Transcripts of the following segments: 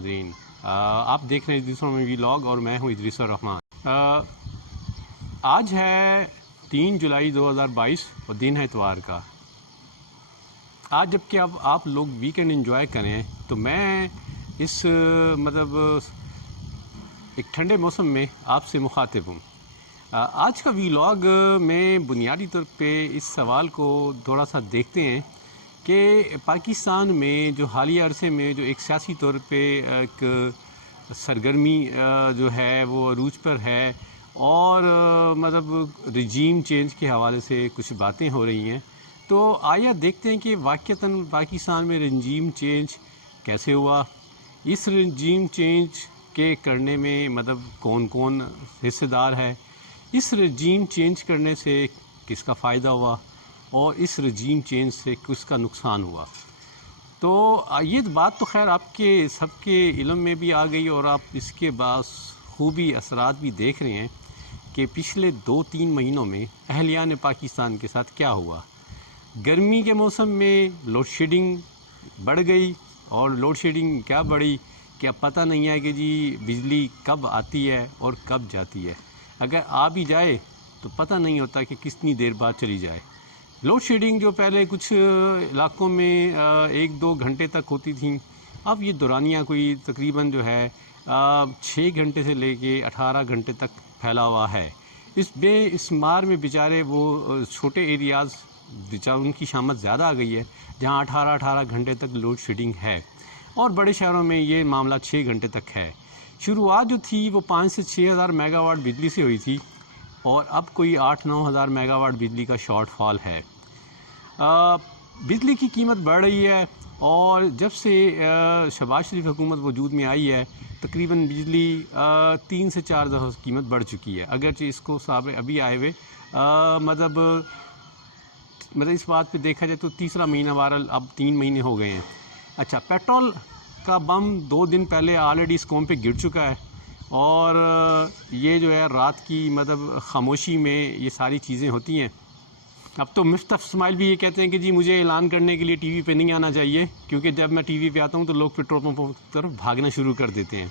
ناظرین، آپ دیکھ رہے ہیں دوسروں میں ولاگ اور میں ہوں ادریس الرحمن۔ آج ہے 3 جولائی 2022 اور دن ہے اتوار کا۔ آج جب کہ اب آپ لوگ ویکنڈ انجوائے کریں تو میں اس ایک ٹھنڈے موسم میں آپ سے مخاطب ہوں۔ آج کا ولاگ میں بنیادی طور پہ اس سوال کو تھوڑا سا دیکھتے ہیں کہ پاکستان میں جو حالیہ عرصے میں جو ایک سیاسی طور پہ ایک سرگرمی جو ہے وہ عروج پر ہے اور رجیم چینج کے حوالے سے کچھ باتیں ہو رہی ہیں، تو آیا دیکھتے ہیں کہ واقعتاً پاکستان میں رجیم چینج کیسے ہوا، اس رجیم چینج کے کرنے میں کون کون حصہ دار ہے، اس رجیم چینج کرنے سے کس کا فائدہ ہوا اور اس رجیم چینج سے کس کا نقصان ہوا۔ تو یہ بات تو خیر آپ کے سب کے علم میں بھی آ گئی اور آپ اس کے بعض خوبی اثرات بھی دیکھ رہے ہیں کہ پچھلے 2-3 مہینوں میں اہلیان پاکستان کے ساتھ کیا ہوا۔ گرمی کے موسم میں لوڈ شیڈنگ بڑھ گئی، اور لوڈ شیڈنگ کیا بڑھی کہ اب پتہ نہیں ہے کہ جی بجلی کب آتی ہے اور کب جاتی ہے، اگر آ بھی جائے تو پتہ نہیں ہوتا کہ کتنی دیر بعد چلی جائے۔ لوڈ شیڈنگ جو پہلے کچھ علاقوں میں 1-2 گھنٹے تک ہوتی تھیں، اب یہ دورانیہ کوئی تقریباً جو ہے 6 گھنٹے سے لے کے 18 گھنٹے تک پھیلا ہوا ہے۔ اس مار میں بیچارے وہ چھوٹے ایریاز ان کی شامت زیادہ آ گئی ہے جہاں 18 گھنٹے تک لوڈ شیڈنگ ہے، اور بڑے شہروں میں یہ معاملہ 6 گھنٹے تک ہے۔ شروعات جو تھی وہ 5 سے 6 ہزار میگا واٹ بجلی سے ہوئی تھی، اور اب کوئی 8-9 ہزار میگا واٹ بجلی کا شارٹ فال ہے۔ بجلی کی قیمت بڑھ رہی ہے، اور جب سے شہباز شریف حکومت وجود میں آئی ہے تقریباً بجلی 3 سے 4 دفعہ قیمت بڑھ چکی ہے، اگرچہ اس کو ابھی آئے ہوئے اس بات پہ دیکھا جائے تو تیسرا مہینہ بہرحال اب 3 مہینے ہو گئے ہیں۔ اچھا، پیٹرول کا بم 2 دن پہلے آلریڈی اس قوم پہ گر چکا ہے، اور یہ جو ہے رات کی خاموشی میں یہ ساری چیزیں ہوتی ہیں۔ اب تو مفتح اسماعیل بھی یہ کہتے ہیں کہ جی مجھے اعلان کرنے کے لیے ٹی وی پہ نہیں آنا چاہیے، کیونکہ جب میں ٹی وی پہ آتا ہوں تو لوگ پیٹرول پمپوں کی طرف بھاگنا شروع کر دیتے ہیں۔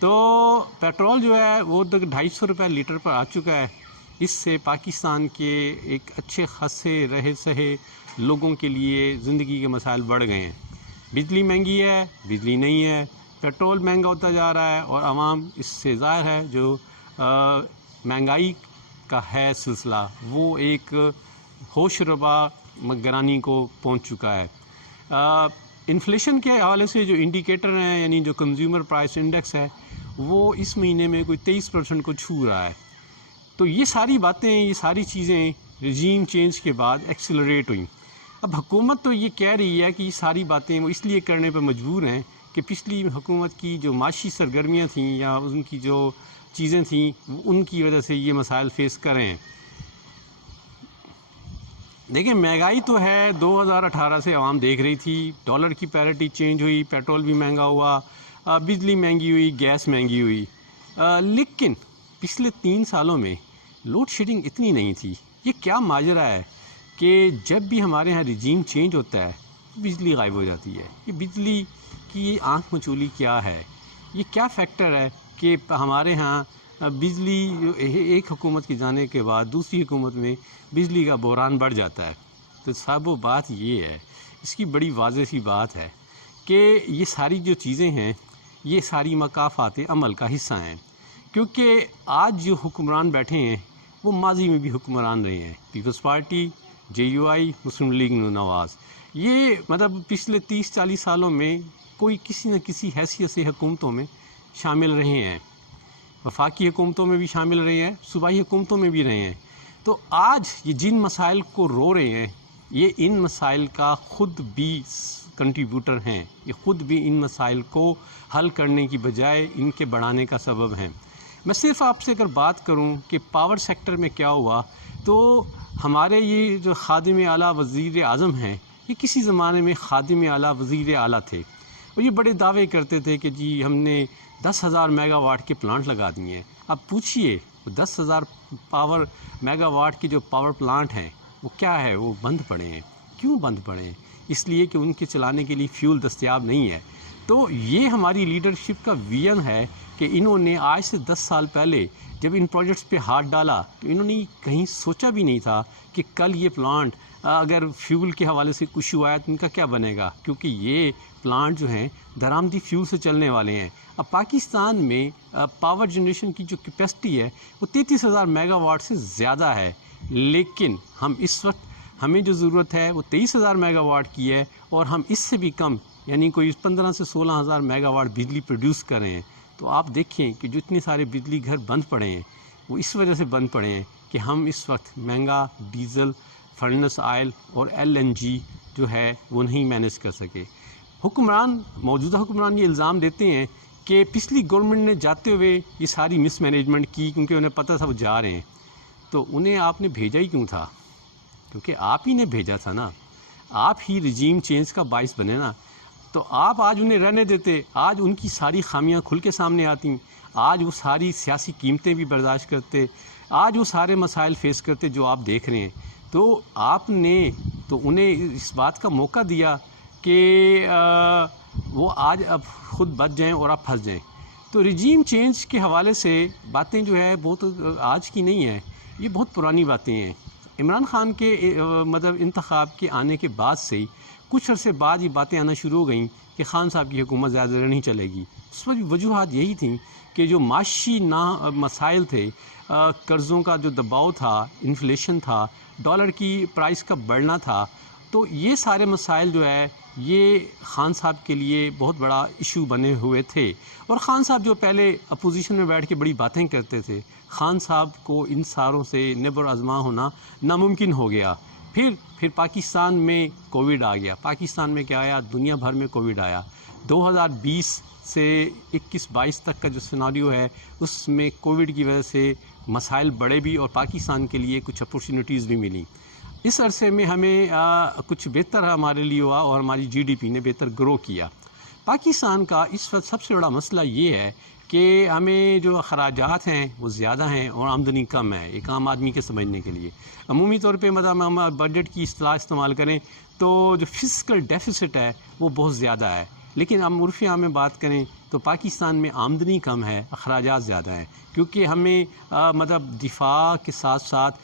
تو پیٹرول جو ہے وہ 250 روپے لیٹر پر آ چکا ہے۔ اس سے پاکستان کے ایک اچھے خاصے رہے سہے لوگوں کے لیے زندگی کے مسائل بڑھ گئے ہیں۔ بجلی مہنگی ہے، بجلی نہیں ہے، پیٹرول مہنگا ہوتا جا رہا ہے، اور عوام اس سے ظاہر ہے جو مہنگائی کا ہے سلسلہ وہ ایک ہوش ربا گرانی کو پہنچ چکا ہے۔ انفلیشن کے حوالے سے جو انڈیکیٹر ہیں، یعنی جو کنزیومر پرائس انڈیکس ہے، وہ اس مہینے میں کوئی 23% کو چھو رہا ہے۔ تو یہ ساری باتیں، یہ ساری چیزیں رجیم چینج کے بعد ایکسلریٹ ہوئیں۔ اب حکومت تو یہ کہہ رہی ہے کہ یہ ساری باتیں وہ اس لیے کرنے پہ مجبور ہیں کہ پچھلی حکومت کی جو معاشی سرگرمیاں تھیں یا ان کی جو چیزیں تھیں ان کی وجہ سے یہ مسائل فیس کر رہے ہیں۔ دیکھیں، مہنگائی تو ہے 2018 سے عوام دیکھ رہی تھی، ڈالر کی پیرٹی چینج ہوئی، پیٹرول بھی مہنگا ہوا، بجلی مہنگی ہوئی، گیس مہنگی ہوئی، لیکن پچھلے 3 سالوں میں لوڈ شیڈنگ اتنی نہیں تھی۔ یہ کیا ماجرا ہے کہ جب بھی ہمارے ہاں رجیم چینج ہوتا ہے بجلی غائب ہو جاتی ہے؟ یہ بجلی کی یہ آنکھ مچولی کیا ہے؟ یہ کیا فیکٹر ہے کہ ہمارے ہاں بجلی ایک حکومت کے جانے کے بعد دوسری حکومت میں بجلی کا بحران بڑھ جاتا ہے؟ تو صاحب وہ بات یہ ہے، اس کی بڑی واضح سی بات ہے کہ یہ ساری جو چیزیں ہیں یہ ساری مکافات عمل کا حصہ ہیں، کیونکہ آج جو حکمران بیٹھے ہیں وہ ماضی میں بھی حکمران رہے ہیں۔ پیپلز پارٹی، JUI، مسلم لیگ نواز، یہ پچھلے 30-40 سالوں میں کوئی کسی نہ کسی حیثیت سے حکومتوں میں شامل رہے ہیں، وفاقی حکومتوں میں بھی شامل رہے ہیں، صوبائی حکومتوں میں بھی رہے ہیں۔ تو آج یہ جن مسائل کو رو رہے ہیں یہ ان مسائل کا خود بھی کنٹریبیوٹر ہیں، یہ خود بھی ان مسائل کو حل کرنے کی بجائے ان کے بڑھانے کا سبب ہیں۔ میں صرف آپ سے اگر بات کروں کہ پاور سیکٹر میں کیا ہوا، تو ہمارے یہ جو خادم اعلیٰ وزیر اعظم ہیں یہ کسی زمانے میں خادم اعلیٰ وزیر اعلیٰ تھے، اور یہ بڑے دعوے کرتے تھے کہ جی ہم نے 10,000 میگا واٹ کے پلانٹ لگا دیے ہیں۔ اب پوچھئے وہ 10,000 میگا واٹ کے جو پاور پلانٹ ہیں وہ کیا ہے؟ وہ بند پڑے ہیں۔ کیوں بند پڑے ہیں؟ اس لیے کہ ان کے چلانے کے لیے فیول دستیاب نہیں ہے۔ تو یہ ہماری لیڈرشپ کا ویژن ہے کہ انہوں نے آج سے 10 سال پہلے جب ان پروجیکٹس پہ ہاتھ ڈالا تو انہوں نے کہیں سوچا بھی نہیں تھا کہ کل یہ پلانٹ اگر فیول کے حوالے سے کچھ ایشو آیا تو ان کا کیا بنے گا، کیونکہ یہ پلانٹ جو ہیں درآمدی فیول سے چلنے والے ہیں۔ اب پاکستان میں پاور جنریشن کی جو کیپیسٹی ہے وہ 33,000 میگا واٹ سے زیادہ ہے، لیکن ہم اس وقت ہمیں جو ضرورت ہے وہ 23,000 میگا واٹ کی ہے، اور ہم اس سے بھی کم یعنی کوئی 15 سے 16,000 میگا واٹ بجلی پروڈیوس کر رہے ہیں۔ تو آپ دیکھیں کہ جو اتنے سارے بجلی گھر بند پڑے ہیں وہ اس وجہ سے بند پڑے ہیں کہ ہم اس وقت مہنگا ڈیزل، فرنس آئل اور LNG جو ہے وہ نہیں مینیج کر سکے۔ موجودہ حکمران یہ الزام دیتے ہیں کہ پچھلی گورنمنٹ نے جاتے ہوئے یہ ساری مس مینجمنٹ کی کیونکہ انہیں پتہ تھا وہ جا رہے ہیں۔ تو انہیں آپ نے بھیجا ہی کیوں تھا؟ کیونکہ آپ ہی نے بھیجا تھا نا، آپ ہی رجیم چینج کا باعث بنے نا۔ تو آپ آج انہیں رہنے دیتے، آج ان کی ساری خامیاں کھل کے سامنے آتی، آج وہ ساری سیاسی قیمتیں بھی برداشت کرتے، آج وہ سارے مسائل فیس کرتے جو آپ دیکھ رہے ہیں۔ تو آپ نے تو انہیں اس بات کا موقع دیا کہ وہ آج اب خود بچ جائیں اور اب پھنس جائیں۔ تو رجیم چینج کے حوالے سے باتیں جو ہے بہت آج کی نہیں ہے، یہ بہت پرانی باتیں ہیں۔ عمران خان کے انتخاب کے آنے کے بعد سے ہی کچھ عرصے بعد یہ باتیں آنا شروع ہو گئیں کہ خان صاحب کی حکومت زیادہ دیر نہیں چلے گی۔ اس وقت وجوہات یہی تھیں کہ جو معاشی مسائل تھے، قرضوں کا جو دباؤ تھا، انفلیشن تھا، ڈالر کی پرائس کا بڑھنا تھا، تو یہ سارے مسائل جو ہے یہ خان صاحب کے لیے بہت بڑا ایشو بنے ہوئے تھے۔ اور خان صاحب جو پہلے اپوزیشن میں بیٹھ کے بڑی باتیں کرتے تھے، خان صاحب کو ان ساروں سے نبر آزما ہونا ناممکن ہو گیا۔ پھر پاکستان میں کووڈ آ گیا۔ پاکستان میں کیا آیا؟ دنیا بھر میں کووڈ آیا۔ 2020 سے 21-22 تک کا جو سیناریو ہے اس میں کووڈ کی وجہ سے مسائل بڑھے بھی اور پاکستان کے لیے کچھ اپورچونیٹیز بھی ملی۔ اس عرصے میں ہمیں کچھ بہتر ہمارے لیے ہوا اور ہماری GDP نے بہتر گرو کیا۔ پاکستان کا اس وقت سب سے بڑا مسئلہ یہ ہے کہ ہمیں جو اخراجات ہیں وہ زیادہ ہیں اور آمدنی کم ہے، ایک عام آدمی کے سمجھنے کے لیے۔ عمومی طور پہ ہم بجٹ کی اصطلاح استعمال کریں تو جو فسکل ڈیفیسٹ ہے وہ بہت زیادہ ہے، لیکن ہم عرف عام میں بات کریں تو پاکستان میں آمدنی کم ہے، اخراجات زیادہ ہیں، کیونکہ ہمیں دفاع کے ساتھ ساتھ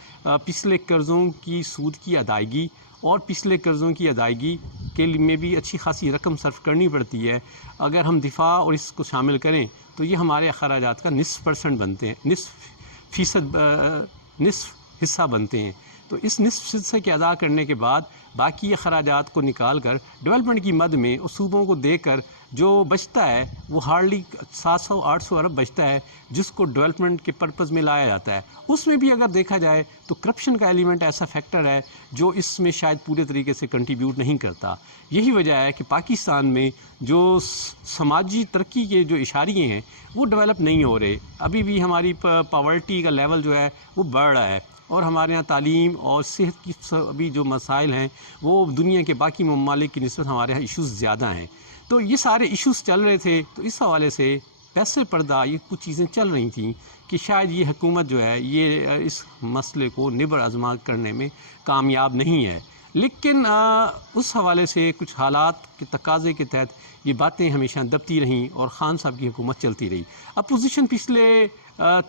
پچھلے قرضوں کی سود کی ادائیگی اور پچھلے قرضوں کی ادائیگی کے لیے میں بھی اچھی خاصی رقم صرف کرنی پڑتی ہے۔ اگر ہم دفاع اور اس کو شامل کریں تو یہ ہمارے اخراجات کا نصف بنتے ہیں، نصف حصہ بنتے ہیں۔ تو اس نصف حصے کے ادا کرنے کے بعد باقی اخراجات کو نکال کر ڈیولپمنٹ کی مد میں اور صوبوں کو دے کر جو بچتا ہے وہ ہارڈلی 700-800 ارب بچتا ہے، جس کو ڈیولپمنٹ کے پرپز میں لایا جاتا ہے۔ اس میں بھی اگر دیکھا جائے تو کرپشن کا ایلیمنٹ ایسا فیکٹر ہے جو اس میں شاید پورے طریقے سے کنٹریبیوٹ نہیں کرتا۔ یہی وجہ ہے کہ پاکستان میں جو سماجی ترقی کے جو اشاریے ہیں وہ ڈیولپ نہیں ہو رہے، ابھی بھی ہماری پاورٹی کا لیول جو ہے وہ بڑھ رہا ہے، اور ہمارے یہاں تعلیم اور صحت کی ابھی جو مسائل ہیں وہ دنیا کے باقی ممالک کی نسبت ہمارے یہاں ایشوز زیادہ ہیں۔ تو یہ سارے ایشوز چل رہے تھے، تو اس حوالے سے پیسے پردہ یہ کچھ چیزیں چل رہی تھیں کہ شاید یہ حکومت جو ہے یہ اس مسئلے کو نبر آزما کرنے میں کامیاب نہیں ہے۔ لیکن اس حوالے سے کچھ حالات کے تقاضے کے تحت یہ باتیں ہمیشہ دبتی رہیں اور خان صاحب کی حکومت چلتی رہی۔ اپوزیشن پچھلے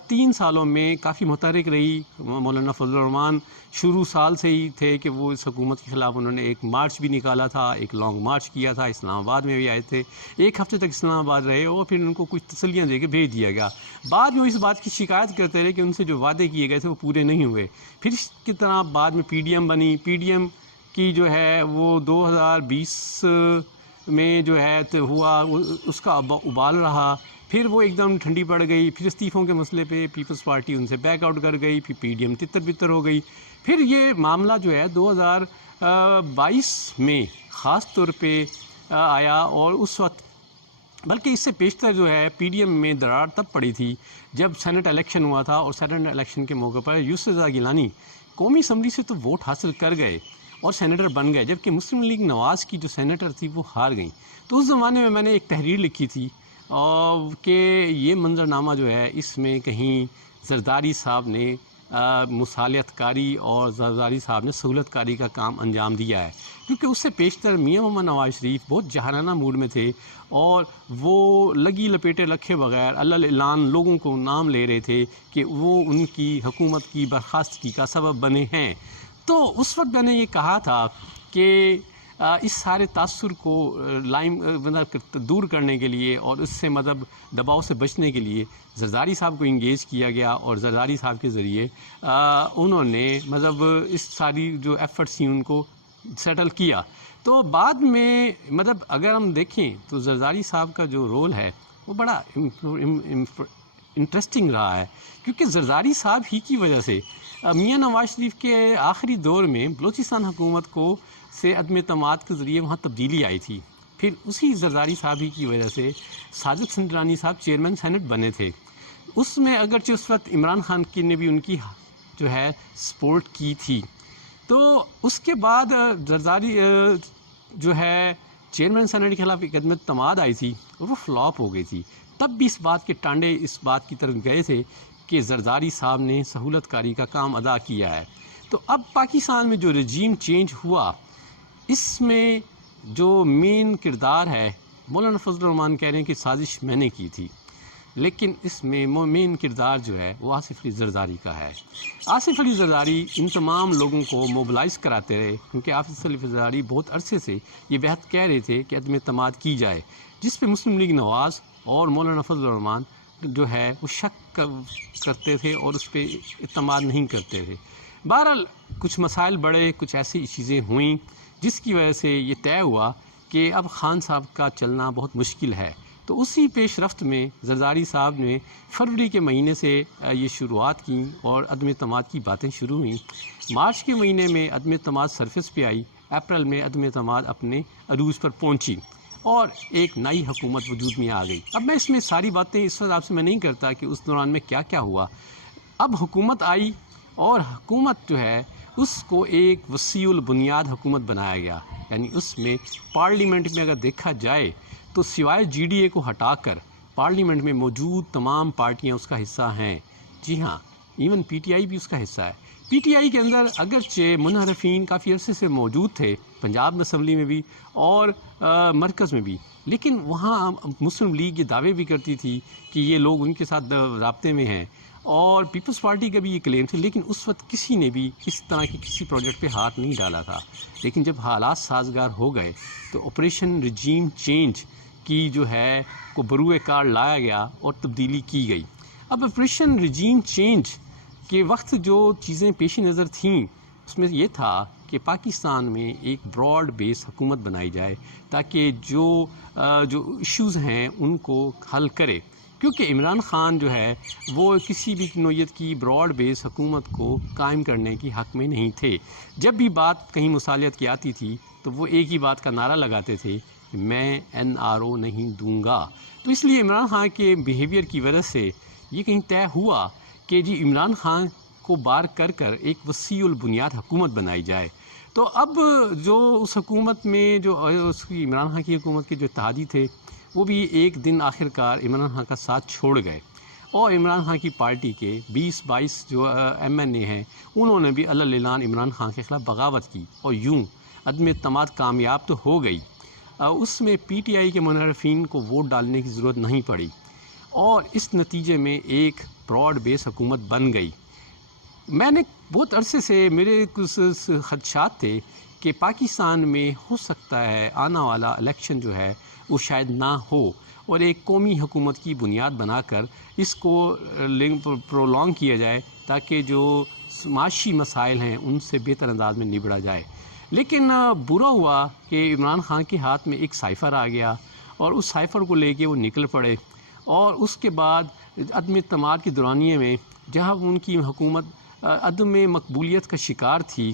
3 سالوں میں کافی متحرک رہی۔ مولانا فضل الرحمان شروع سال سے ہی تھے کہ وہ اس حکومت کے خلاف انہوں نے ایک مارچ بھی نکالا تھا، ایک لانگ مارچ کیا تھا، اسلام آباد میں بھی آئے تھے، 1 ہفتے تک اسلام آباد رہے اور پھر ان کو کچھ تسلیاں دے کے بھیج دیا گیا۔ بعد میں اس بات کی شکایت کرتے رہے کہ ان سے جو وعدے کیے گئے تھے وہ پورے نہیں ہوئے۔ پھر اس کی طرح بعد میں PDM بنی، PDM کی جو ہے وہ 2020 میں جو ہے ہوا، اس کا ابال رہا، پھر وہ ایک دم ٹھنڈی پڑ گئی، پھر استعفوں کے مسئلے پہ پیپلز پارٹی ان سے بیک آؤٹ کر گئی، پھر PDM تتر بتر ہو گئی۔ پھر یہ معاملہ جو ہے 2022 میں خاص طور پہ آیا، اور اس وقت بلکہ اس سے پیشتر جو ہے PDM میں درار تب پڑی تھی جب سینٹ الیکشن ہوا تھا، اور سینٹ الیکشن کے موقع پر یوسف رضا گیلانی قومی اسمبلی سے تو ووٹ حاصل کر گئے اور سینیٹر بن گئے، جبکہ مسلم لیگ نواز کی جو سینیٹر تھی وہ ہار گئیں۔ تو اس زمانے میں نے ایک تحریر لکھی تھی کہ یہ منظرنامہ جو ہے اس میں کہیں زرداری صاحب نے مصالحت کاری اور زرداری صاحب نے سہولت کاری کا کام انجام دیا ہے، کیونکہ اس سے پیشتر میاں محمد نواز شریف بہت جاہرانہ موڈ میں تھے اور وہ لگی لپیٹے رکھے بغیر علل اعلان لوگوں کو نام لے رہے تھے کہ وہ ان کی حکومت کی برخاستگی کا سبب بنے ہیں۔ تو اس وقت میں نے یہ کہا تھا کہ اس سارے تاثر کو دور کرنے کے لیے اور اس سے دباؤ سے بچنے کے لیے زرداری صاحب کو انگیج کیا گیا، اور زرداری صاحب کے ذریعے انہوں نے اس ساری جو ایفرٹس تھیں ان کو سیٹل کیا۔ تو بعد میں اگر ہم دیکھیں تو زرداری صاحب کا جو رول ہے وہ بڑا انٹرسٹنگ رہا ہے، کیونکہ زرداری صاحب ہی کی وجہ سے میاں نواز شریف کے آخری دور میں بلوچستان حکومت کو سے عدم اعتماد کے ذریعے وہاں تبدیلی آئی تھی۔ پھر اسی زرداری صاحب ہی کی وجہ سے ساجد سنجرانی صاحب چیئرمین سینٹ بنے تھے۔ اس میں اگرچہ اس وقت عمران خان کی نے بھی ان کی جو ہے سپورٹ کی تھی، تو اس کے بعد زرداری جو ہے چیئرمین سینٹ کے خلاف ایک عدم اعتماد آئی تھی اور وہ فلاپ ہو گئی تھی۔ تب بھی اس بات کے ٹانڈے اس بات کی طرف گئے تھے کہ زرداری صاحب نے سہولت کاری کا کام ادا کیا ہے۔ تو اب پاکستان میں جو رجیم چینج ہوا، اس میں جو مین کردار ہے، مولانا فضل الرحمان کہہ رہے ہیں کہ سازش میں نے کی تھی، لیکن اس میں مین کردار جو ہے وہ آصف علی زرداری کا ہے۔ آصف علی زرداری ان تمام لوگوں کو موبلائز کراتے رہے، کیونکہ آصف علی زرداری بہت عرصے سے یہ بحث کہہ رہے تھے کہ عدم اعتماد کی جائے، جس پہ مسلم لیگ نواز اور مولانا فضل الرحمان جو ہے وہ شک کرتے تھے اور اس پہ اعتماد نہیں کرتے تھے۔ بہرحال کچھ مسائل بڑھے، کچھ ایسی چیزیں ہوئیں جس کی وجہ سے یہ طے ہوا کہ اب خان صاحب کا چلنا بہت مشکل ہے۔ تو اسی پیش رفت میں زرداری صاحب نے فروری کے مہینے سے یہ شروعات کی اور عدم اعتماد کی باتیں شروع ہوئیں۔ مارچ کے مہینے میں عدم اعتماد سرفس پہ آئی، اپریل میں عدم اعتماد اپنے عروج پر پہنچی اور ایک نئی حکومت وجود میں آ گئی۔ اب میں اس میں ساری باتیں اس وقت آپ سے میں نہیں کرتا کہ اس دوران میں کیا کیا ہوا۔ اب حکومت آئی اور حکومت جو ہے اس کو ایک وسیع البنیاد حکومت بنایا گیا، یعنی اس میں پارلیمنٹ میں اگر دیکھا جائے تو سوائے جی ڈی اے کو ہٹا کر پارلیمنٹ میں موجود تمام پارٹیاں اس کا حصہ ہیں۔ جی ہاں، ایون پی ٹی آئی بھی اس کا حصہ ہے۔ پی ٹی آئی کے اندر اگرچہ منحرفین کافی عرصے سے موجود تھے، پنجاب اسمبلی میں بھی اور مرکز میں بھی، لیکن وہاں مسلم لیگ یہ دعوے بھی کرتی تھی کہ یہ لوگ ان کے ساتھ رابطے میں ہیں، اور پیپلز پارٹی کا بھی یہ کلیم تھے، لیکن اس وقت کسی نے بھی اس طرح کے کسی پروجیکٹ پہ ہاتھ نہیں ڈالا تھا۔ لیکن جب حالات سازگار ہو گئے تو آپریشن رجیم چینج کی جو ہے کو بروئے کار لایا گیا اور تبدیلی کی گئی۔ اب آپریشن رجیم چینج کے وقت جو چیزیں پیش نظر تھیں اس میں یہ تھا کہ پاکستان میں ایک براڈ بیس حکومت بنائی جائے تاکہ جو ایشوز ہیں ان کو حل کرے، کیونکہ عمران خان جو ہے وہ کسی بھی نوعیت کی براڈ بیس حکومت کو قائم کرنے کی حق میں نہیں تھے۔ جب بھی بات کہیں مصالحت کی آتی تھی تو وہ ایک ہی بات کا نعرہ لگاتے تھے کہ میں این آر او نہیں دوں گا۔ تو اس لیے عمران خان کے بیہیویئر کی وجہ سے یہ کہیں طے ہوا کہ جی عمران خان کو بار کر ایک وسیع البنیاد حکومت بنائی جائے۔ تو اب جو اس حکومت میں جو اس کی عمران خان کی حکومت کے جو اتحادی تھے وہ بھی ایک دن آخر کار عمران خان کا ساتھ چھوڑ گئے، اور عمران خان کی پارٹی کے 20-22 جو ایم این اے ہیں انہوں نے بھی علل اعلان عمران خان کے خلاف بغاوت کی، اور یوں عدم اعتماد کامیاب تو ہو گئی۔ اس میں پی ٹی آئی کے منحرفین کو ووٹ ڈالنے کی ضرورت نہیں پڑی، اور اس نتیجے میں ایک براڈ بیس حکومت بن گئی۔ میں نے بہت عرصے سے میرے کچھ خدشات تھے کہ پاکستان میں ہو سکتا ہے آنا والا الیکشن جو ہے وہ شاید نہ ہو، اور ایک قومی حکومت کی بنیاد بنا کر اس کو پرولونگ کیا جائے تاکہ جو معاشی مسائل ہیں ان سے بہتر انداز میں نبڑا جائے۔ لیکن برا ہوا کہ عمران خان کے ہاتھ میں ایک سائفر آ گیا، اور اس سائفر کو لے کے وہ نکل پڑے، اور اس کے بعد عدم اعتماد کے دورانیے میں جہاں ان کی حکومت عدم مقبولیت کا شکار تھی،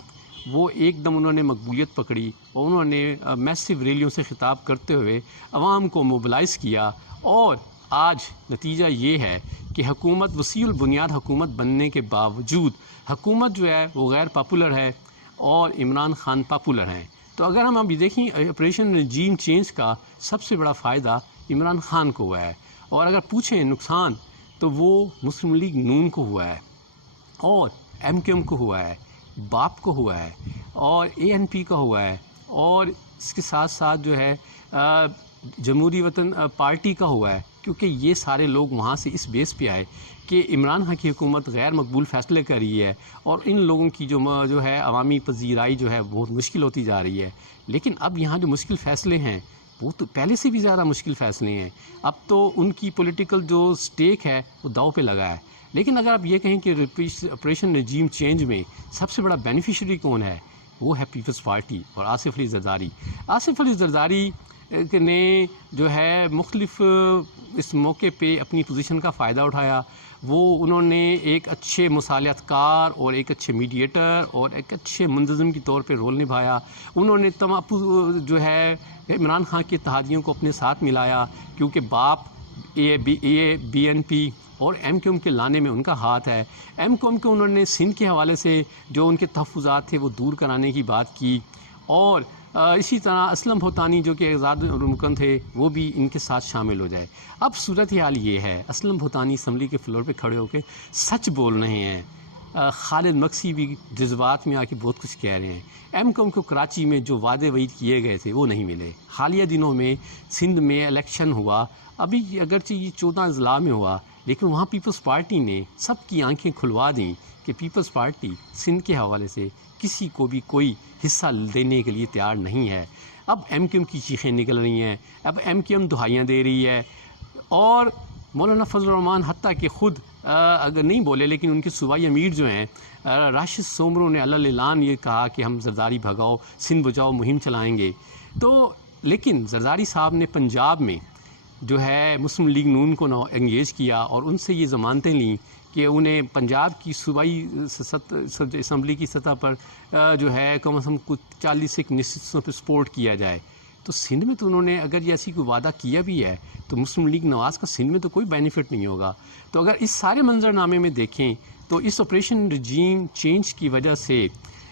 وہ ایک دم انہوں نے مقبولیت پکڑی اور انہوں نے میسیو ریلیوں سے خطاب کرتے ہوئے عوام کو موبلائز کیا، اور آج نتیجہ یہ ہے کہ حکومت وسیع البنیاد حکومت بننے کے باوجود حکومت جو ہے وہ غیر پاپولر ہے اور عمران خان پاپولر ہیں۔ تو اگر ہم ابھی دیکھیں آپریشن رجیم چینج کا سب سے بڑا فائدہ عمران خان کو ہوا ہے، اور اگر پوچھیں نقصان تو وہ مسلم لیگ نون کو ہوا ہے، اور ایم کیو ایم کو ہوا ہے، باپ کو ہوا ہے، اور اے این پی کا ہوا ہے، اور اس کے ساتھ ساتھ جو ہے جمہوری وطن پارٹی کا ہوا ہے، کیونکہ یہ سارے لوگ وہاں سے اس بیس پہ آئے کہ عمران خان کی حکومت غیر مقبول فیصلے کر رہی ہے اور ان لوگوں کی جو ہے عوامی پذیرائی جو ہے بہت مشکل ہوتی جا رہی ہے۔ لیکن اب یہاں جو مشکل فیصلے ہیں وہ تو پہلے سے بھی زیادہ مشکل فیصلے ہیں، اب تو ان کی پولیٹیکل جو سٹیک ہے وہ داؤ پہ لگا ہے۔ لیکن اگر آپ یہ کہیں کہ آپریشن رجیم چینج میں سب سے بڑا بینیفیشری کون ہے، وہ ہے پیپلز پارٹی اور آصف علی زرداری۔ آصف علی زرداری نے جو ہے مختلف اس موقع پہ اپنی پوزیشن کا فائدہ اٹھایا۔ انہوں نے ایک اچھے مصالحت کار اور ایک اچھے میڈیٹر اور ایک اچھے منتظم کے طور پہ رول نبھایا۔ انہوں نے جو ہے عمران خان کے اتحادیوں کو اپنے ساتھ ملایا، کیونکہ باپ بی این پی اور ایم کیو ایم کے لانے میں ان کا ہاتھ ہے۔ ایم کیو ایم کو انہوں نے سندھ کے حوالے سے جو ان کے تحفظات تھے وہ دور کرانے کی بات کی، اور اسی طرح اسلم بھوتانی جو کہ آزاد رکن تھے وہ بھی ان کے ساتھ شامل ہو جائے۔ اب صورتحال یہ ہے، اسلم بھوتانی اسمبلی کے فلور پہ کھڑے ہو کے سچ بول رہے ہیں، خالد مکسی بھی جذبات میں آ کے بہت کچھ کہہ رہے ہیں۔ ایم کیو ایم کو کراچی میں جو وعدے وعید کیے گئے تھے وہ نہیں ملے۔ حالیہ دنوں میں سندھ میں الیکشن ہوا، ابھی اگرچہ یہ 14 اضلاع میں ہوا، لیکن وہاں پیپلز پارٹی نے سب کی آنکھیں کھلوا دیں کہ پیپلز پارٹی سندھ کے حوالے سے کسی کو بھی کوئی حصہ دینے کے لیے تیار نہیں ہے۔ اب ایم کیو ایم کی چیخیں نکل رہی ہیں، اب ایم کیو ایم دہائیاں دے رہی ہے، اور مولانا فضل الرحمان حتیٰ کہ خود اگر نہیں بولے لیکن ان کے صوبائی امیر جو ہیں راشد سومرو نے علل اعلان یہ کہا کہ ہم زرداری بھگاؤ سندھ بچاؤ مہم چلائیں گے۔ تو لیکن زرداری صاحب نے پنجاب میں جو ہے مسلم لیگ نون کو انگیج کیا اور ان سے یہ ضمانتیں لیں کہ انہیں پنجاب کی صوبائی اسمبلی کی سطح پر جو ہے کم از کم کچھ 40 نشستوں پہ سپورٹ کیا جائے۔ تو سندھ میں تو انہوں نے اگر یہ ایسی کوئی وعدہ کیا بھی ہے تو مسلم لیگ نواز کا سندھ میں تو کوئی بینیفٹ نہیں ہوگا۔ تو اگر اس سارے منظرنامے میں دیکھیں تو اس آپریشن رجیم چینج کی وجہ سے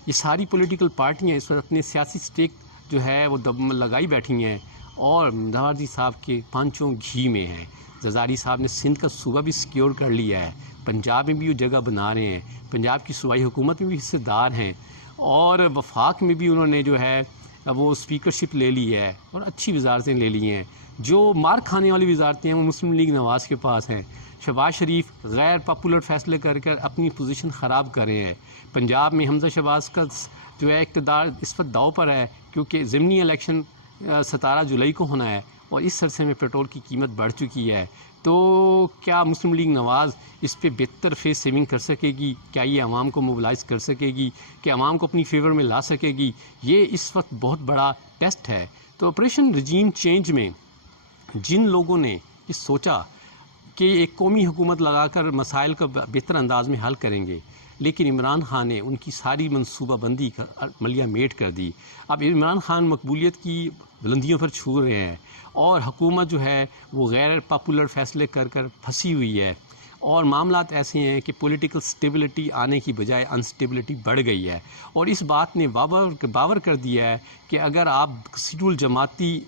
یہ ساری پولیٹیکل پارٹیاں اس وقت اپنے سیاسی سٹیک جو ہے وہ لگائی بیٹھی ہیں اور زرداری صاحب کے پانچوں گھی میں ہیں۔ زرداری صاحب نے سندھ کا صوبہ بھی سیکیور کر لیا ہے، پنجاب میں بھی وہ جگہ بنا رہے ہیں، پنجاب کی صوبائی حکومت میں بھی حصے دار ہیں، اور وفاق میں بھی انہوں نے جو ہے وہ اسپیکرشپ لے لی ہے اور اچھی وزارتیں لے لی ہیں۔ جو مار کھانے والی وزارتیں ہیں وہ مسلم لیگ نواز کے پاس ہیں۔ شہباز شریف غیر پاپولر فیصلے کر اپنی پوزیشن خراب کر رہے ہیں۔ پنجاب میں حمزہ شہباز کا جو ہے اقتدار اس وقت داؤ پر ہے، کیونکہ ضمنی الیکشن 17 جولائی کو ہونا ہے اور اس عرصے میں پیٹرول کی قیمت بڑھ چکی ہے۔ تو کیا مسلم لیگ نواز اس پہ بہتر فیس سیونگ کر سکے گی؟ کیا یہ عوام کو موبلائز کر سکے گی کہ عوام کو اپنی فیور میں لا سکے گی؟ یہ اس وقت بہت بڑا ٹیسٹ ہے۔ تو آپریشن رجیم چینج میں جن لوگوں نے یہ سوچا کہ ایک قومی حکومت لگا کر مسائل کا بہتر انداز میں حل کریں گے، لیکن عمران خان نے ان کی ساری منصوبہ بندی ملیہ میٹ کر دی۔ اب عمران خان مقبولیت کی بلندیوں پر چھو رہے ہیں اور حکومت جو ہے وہ غیر پاپولر فیصلے کر پھنسی ہوئی ہے، اور معاملات ایسے ہیں کہ پولیٹیکل سٹیبلٹی آنے کی بجائے انسٹیبلٹی بڑھ گئی ہے، اور اس بات نے باور کر دیا ہے کہ اگر آپ شیڈول جماعتی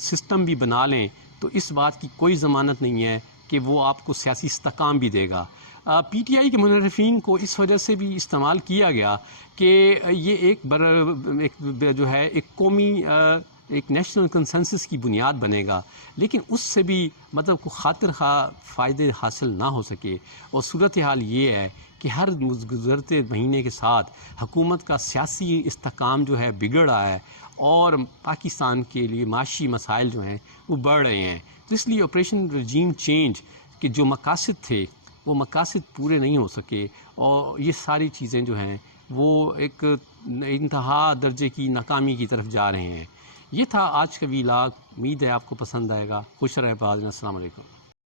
سسٹم بھی بنا لیں تو اس بات کی کوئی ضمانت نہیں ہے کہ وہ آپ کو سیاسی استحکام بھی دے گا۔ پی ٹی آئی کے منحرفین کو اس وجہ سے بھی استعمال کیا گیا کہ یہ ایک جو ہے ایک قومی ایک نیشنل کنسنسس کی بنیاد بنے گا، لیکن اس سے بھی مطلب کو خاطر خواہ فائدے حاصل نہ ہو سکے، اور صورتحال یہ ہے کہ ہر گزرتے مہینے کے ساتھ حکومت کا سیاسی استحکام جو ہے بگڑ رہا ہے اور پاکستان کے لیے معاشی مسائل جو ہیں وہ بڑھ رہے ہیں۔ تو اس لیے آپریشن رجیم چینج کے جو مقاصد تھے وہ مقاصد پورے نہیں ہو سکے، اور یہ ساری چیزیں جو ہیں وہ ایک انتہا درجے کی ناکامی کی طرف جا رہے ہیں۔ یہ تھا آج کا ویلاگ، امید ہے آپ کو پسند آئے گا۔ خوش رہے باز، السلام علیکم۔